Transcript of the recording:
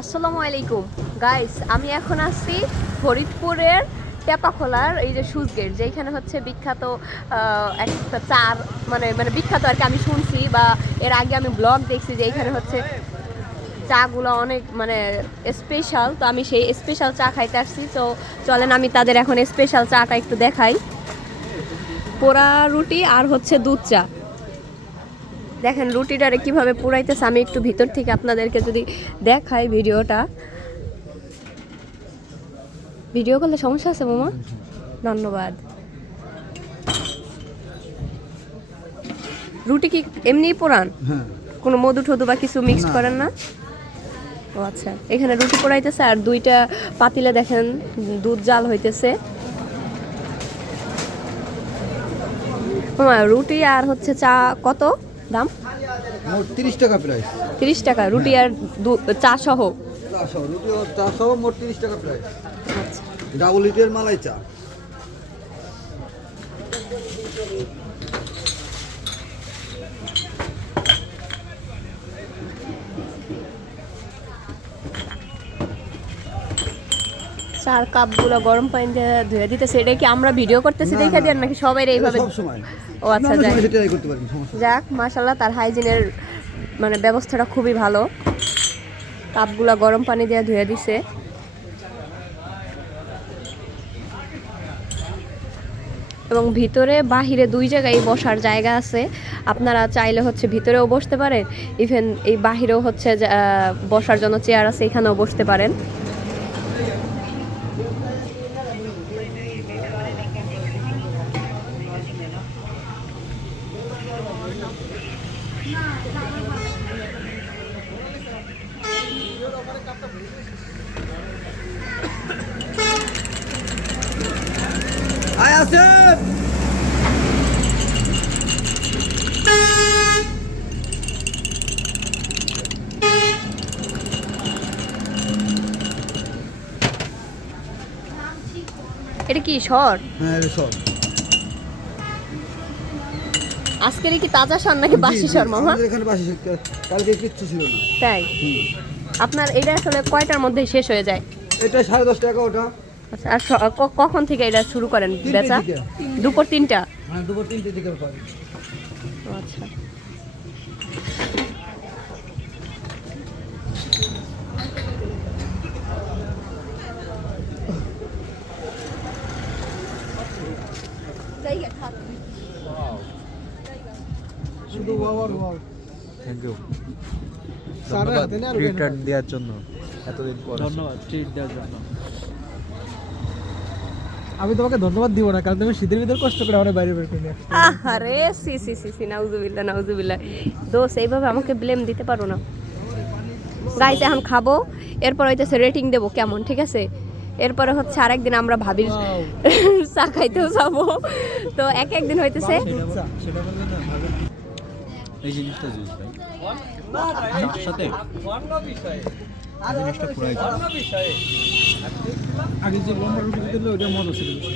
আসসালামু আলাইকুম। গাইস আমি এখন আসছি ফরিদপুরের টেপাখোলার এই যে সুজ গেট যেখানে হচ্ছে বিখ্যাত একটা চার মানে মানে বিখ্যাত আর কি আমি শুনছি বা এর আগে আমি ব্লগ দেখছি যে এখানে হচ্ছে চাগুলো অনেক মানে স্পেশাল তো আমি সেই স্পেশাল চা খাইতে আসছি। তো চলেন আমি তাদের এখন স্পেশাল চাটা একটু দেখাই। পোড়া রুটি আর হচ্ছে দুধ চা। দেখেন রুটিটারে কীভাবে পুরাইতেছে আমি একটু ভিতর থেকে আপনাদেরকে যদি দেখাই ভিডিওটা। ভিডিও করলে সমস্যা আছে মামা? ধন্যবাদ। রুটি কি এমনি পোড়ান? হ্যাঁ। কোনো মধু টধু বা কিছু মিক্স করেন না? ও আচ্ছা এখানে রুটি পোড়াইতেছে আর দুইটা পাতিলে দেখেন দুধ জাল হইতেছে। মামা রুটি আর হচ্ছে চা কত? দাম? মোট তিরিশ টাকা প্রাইস তিরিশ টাকা রুটি আর চা সহ? রুটি ও চা সহ মোট তিরিশ টাকা প্রাইস আচ্ছা। ডাবল লিটার মালাই চা। চার কাপগুলো গরম পানি দিয়ে ধুয়ে দিতেছে এটা কি আমরা ভিডিও করতেছি দেখে। দেন নাকি? সবাই এইভাবে ও আচ্ছা যাক। মাশাল্লাহ তার হাইজিনের মানে ব্যবস্থাটা খুবই ভালো। কাপগুলো গরম পানি দিয়ে ধুয়ে দিছে। এবং ভিতরে বাহিরে দুই জায়গায় বসার জায়গা আছে। আপনারা চাইলে হচ্ছে ভিতরেও বসতে পারেন। ইভেন এই বাহিরেও হচ্ছে বসার জন্য চেয়ার আছে এখানেও বসতে পারেন। আয় আসেন এটা কি সর হ্যাঁ রে সব আজকের কি তাজা সর নাকি বাসি সর মামা? এখানে বাসি সর কালকে কিচ্ছু ছিল না। তাই। আপনার এটা আসলে কয়টার মধ্যে শেষ হয়ে যায়? এটা সাড়ে দশ টাকা ওটা আচ্ছা আর কখন থেকে এটা শুরু করেন বেচা? দুপুর তিনটা? হ্যাঁ দুপুর তিনটে থেকে আচ্ছা। শুধু wow wow. Thank you treat দেওয়ার জন্য এতদিন পর ধন্যবাদ ট্রিট দেওয়ার জন্য। আমি তোমাকে ধন্যবাদ দিব না কারণ তুমি শীতের ভিতর কষ্ট করে আমার বাইরে বের করে নিয়ে আরে সি সি সি সি নাউজুবিল্লাহ নাউজুবিল্লাহ। দোষ এইভাবে আমাকে ব্লেম দিতে পারো না। গাইস এখন খাব এরপর হইতেছে রেটিং দেবো কেমন ঠিক আছে? এরপরে হচ্ছে আরেকদিন আমরা ভাবির চা খাইতেও যাব। তো এক একদিন হইতেছে। সেটা বললে না ভাবে। এই জিনিসটা জুস ভাই। চার সাথে আগে যে লম্বা রুটি দিলে ওইটা মজা ছিল বেশি।